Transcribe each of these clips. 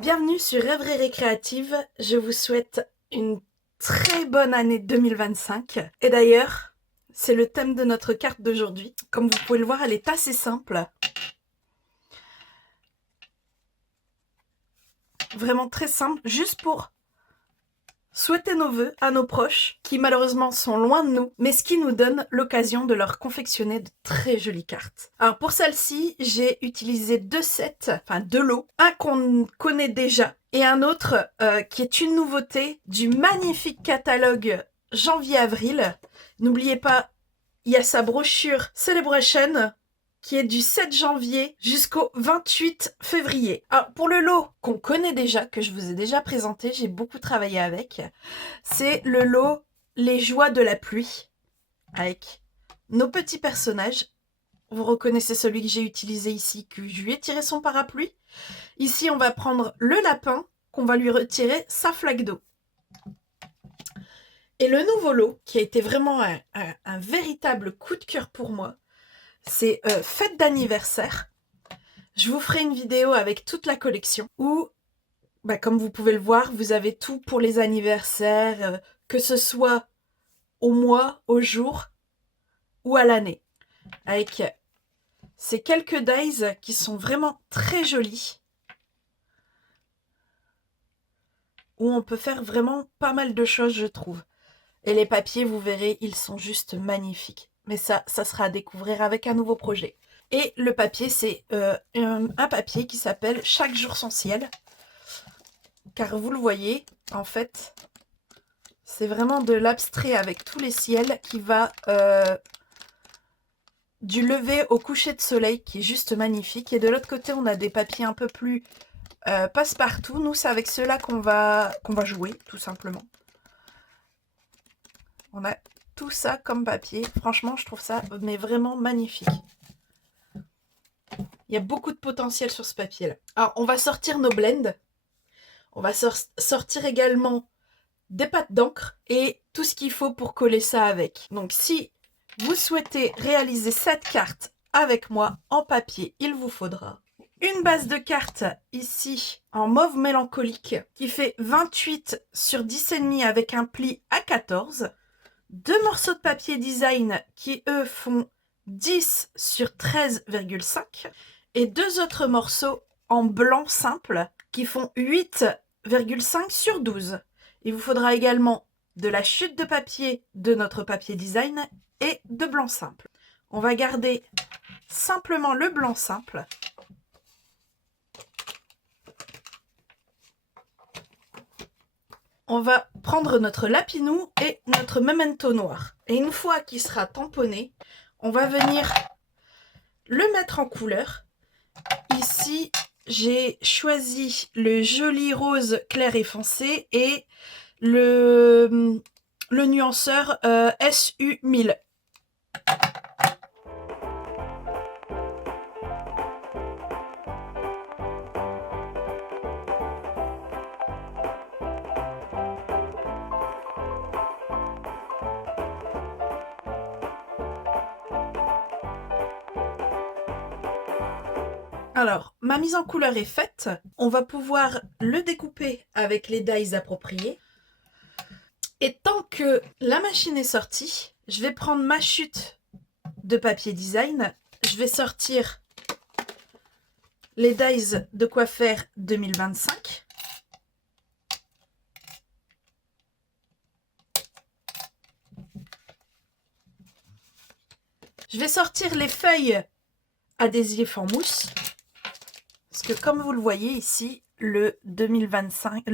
Bienvenue sur Rêverie Récréative, je vous souhaite une très bonne année 2025. Et d'ailleurs, c'est le thème de notre carte d'aujourd'hui. Comme vous pouvez le voir, elle est assez simple. Vraiment très simple, juste pour souhaiter nos vœux à nos proches, qui malheureusement sont loin de nous, mais ce qui nous donne l'occasion de leur confectionner de très jolies cartes. Alors pour celle-ci, j'ai utilisé deux lots, un qu'on connaît déjà, et un autre qui est une nouveauté du magnifique catalogue janvier-avril. N'oubliez pas, il y a sa brochure Celebration, qui est du 7 janvier jusqu'au 28 février. Alors, pour le lot qu'on connaît déjà, que je vous ai déjà présenté, j'ai beaucoup travaillé avec, c'est le lot Les Joies de la Pluie, avec nos petits personnages. Vous reconnaissez celui que j'ai utilisé ici, que je lui ai tiré son parapluie. Ici, on va prendre le lapin, qu'on va lui retirer sa flaque d'eau. Et le nouveau lot, qui a été vraiment un véritable coup de cœur pour moi, c'est fête d'anniversaire. Je vous ferai une vidéo avec toute la collection où, comme vous pouvez le voir, vous avez tout pour les anniversaires, que ce soit au mois, au jour ou à l'année. Avec ces quelques dies qui sont vraiment très jolis, où on peut faire vraiment pas mal de choses, je trouve. Et les papiers, vous verrez, ils sont juste magnifiques. Mais ça sera à découvrir avec un nouveau projet. Et le papier, c'est un papier qui s'appelle Chaque jour son ciel. Car vous le voyez, en fait, c'est vraiment de l'abstrait avec tous les ciels qui va du lever au coucher de soleil, qui est juste magnifique. Et de l'autre côté, on a des papiers un peu plus passe-partout. Nous, c'est avec ceux-là qu'on va jouer, tout simplement. On a tout ça comme papier. Franchement, je trouve ça mais vraiment magnifique. Il y a beaucoup de potentiel sur ce papier-là. Alors, on va sortir nos blends. On va sortir également des pâtes d'encre et tout ce qu'il faut pour coller ça avec. Donc, si vous souhaitez réaliser cette carte avec moi en papier, il vous faudra une base de cartes ici en mauve mélancolique qui fait 28 sur 10,5 avec un pli à 14. Deux morceaux de papier design qui, eux, font 10 sur 13,5. Et deux autres morceaux en blanc simple qui font 8,5 sur 12. Il vous faudra également de la chute de papier de notre papier design et de blanc simple. On va garder simplement le blanc simple. On va prendre notre lapinou et notre memento noir. Et une fois qu'il sera tamponné, on va venir le mettre en couleur. Ici, j'ai choisi le joli rose clair et foncé et le nuanceur SU1000. Alors, ma mise en couleur est faite. On va pouvoir le découper avec les dies appropriés. Et tant que la machine est sortie, je vais prendre ma chute de papier design. Je vais sortir les dies de quoi faire 2025. Je vais sortir les feuilles adhésifs en mousse. Parce que comme vous le voyez ici, le 5,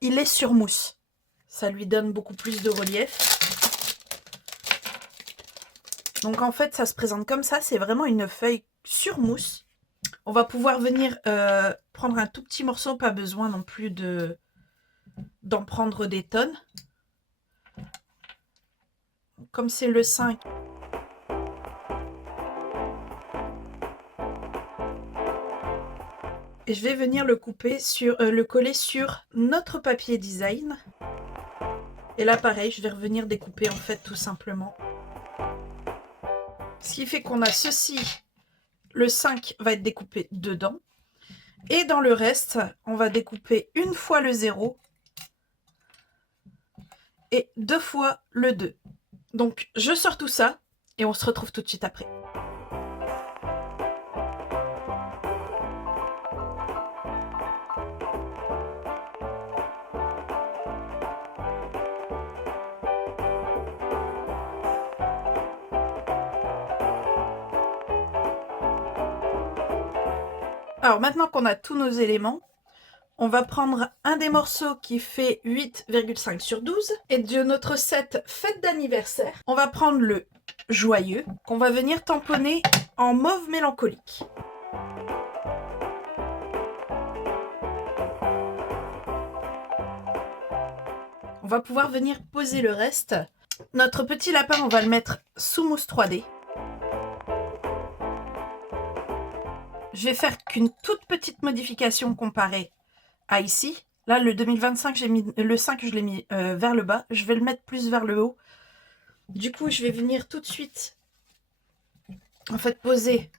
il est sur mousse. Ça lui donne beaucoup plus de relief. Donc en fait, ça se présente comme ça. C'est vraiment une feuille sur mousse. On va pouvoir venir prendre un tout petit morceau. Pas besoin non plus d'en prendre des tonnes. Comme c'est le 5... Et je vais venir le coller sur notre papier design. Et là, pareil, je vais revenir découper en fait tout simplement. Ce qui fait qu'on a ceci, le 5 va être découpé dedans. Et dans le reste, on va découper une fois le 0 et 2 fois le 2. Donc je sors tout ça et on se retrouve tout de suite après. Alors maintenant qu'on a tous nos éléments, on va prendre un des morceaux qui fait 8,5 sur 12. Et de notre set fête d'anniversaire, on va prendre le joyeux, qu'on va venir tamponner en mauve mélancolique. On va pouvoir venir poser le reste. Notre petit lapin, on va le mettre sous mousse 3D. Je vais faire qu'une toute petite modification comparée à ici. Là, le 2025, j'ai mis le 5, je l'ai mis vers le bas. Je vais le mettre plus vers le haut. Du coup, je vais venir tout de suite en fait poser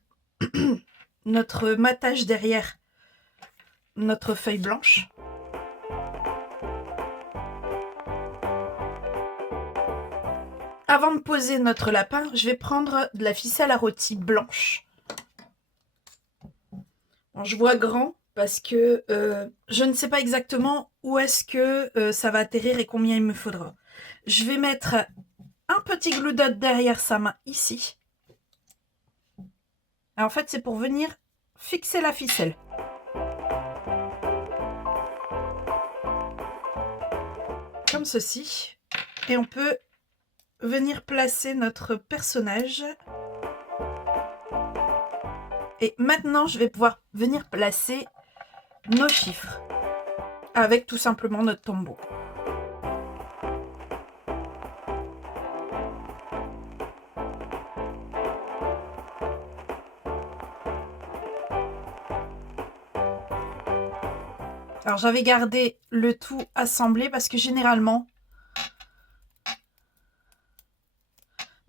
notre matage derrière notre feuille blanche. Avant de poser notre lapin, je vais prendre de la ficelle à rôti blanche. Bon, je vois grand parce que je ne sais pas exactement où est-ce que ça va atterrir et combien il me faudra. Je vais mettre un petit glue dot derrière sa main ici. Et en fait, c'est pour venir fixer la ficelle. Comme ceci. Et on peut venir placer notre personnage. Et maintenant, je vais pouvoir venir placer nos chiffres avec tout simplement notre tombeau. Alors j'avais gardé le tout assemblé parce que généralement,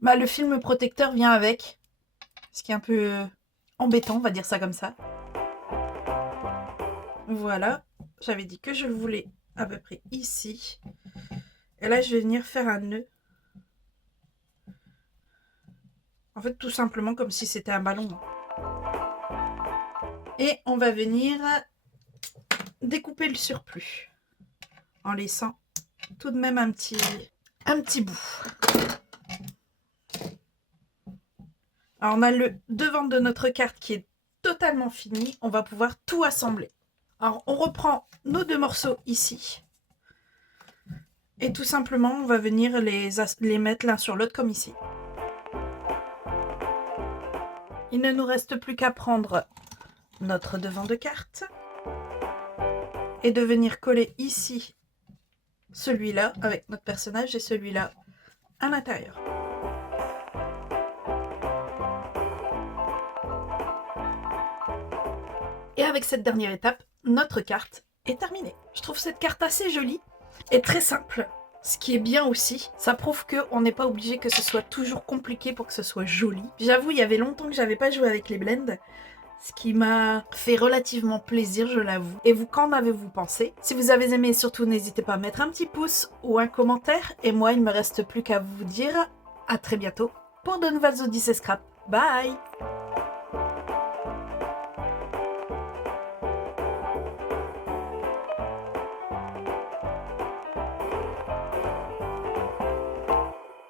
le film protecteur vient avec, ce qui est un peu embêtant, on va dire ça comme ça. Voilà, j'avais dit que je le voulais à peu près ici. Et là, je vais venir faire un nœud. En fait, tout simplement comme si c'était un ballon. Et on va venir découper le surplus en laissant tout de même un petit bout. Alors on a le devant de notre carte qui est totalement fini. On va pouvoir tout assembler. Alors on reprend nos deux morceaux ici. Et tout simplement on va venir les mettre l'un sur l'autre comme ici. Il ne nous reste plus qu'à prendre notre devant de carte. Et de venir coller ici celui-là avec notre personnage et celui-là à l'intérieur. Et avec cette dernière étape, notre carte est terminée. Je trouve cette carte assez jolie et très simple. Ce qui est bien aussi, ça prouve qu'on n'est pas obligé que ce soit toujours compliqué pour que ce soit joli. J'avoue, il y avait longtemps que j'avais pas joué avec les blends. Ce qui m'a fait relativement plaisir, je l'avoue. Et vous, qu'en avez-vous pensé? Si vous avez aimé, surtout n'hésitez pas à mettre un petit pouce ou un commentaire. Et moi, il me reste plus qu'à vous dire à très bientôt pour de nouvelles Odyssées Scrap. Bye!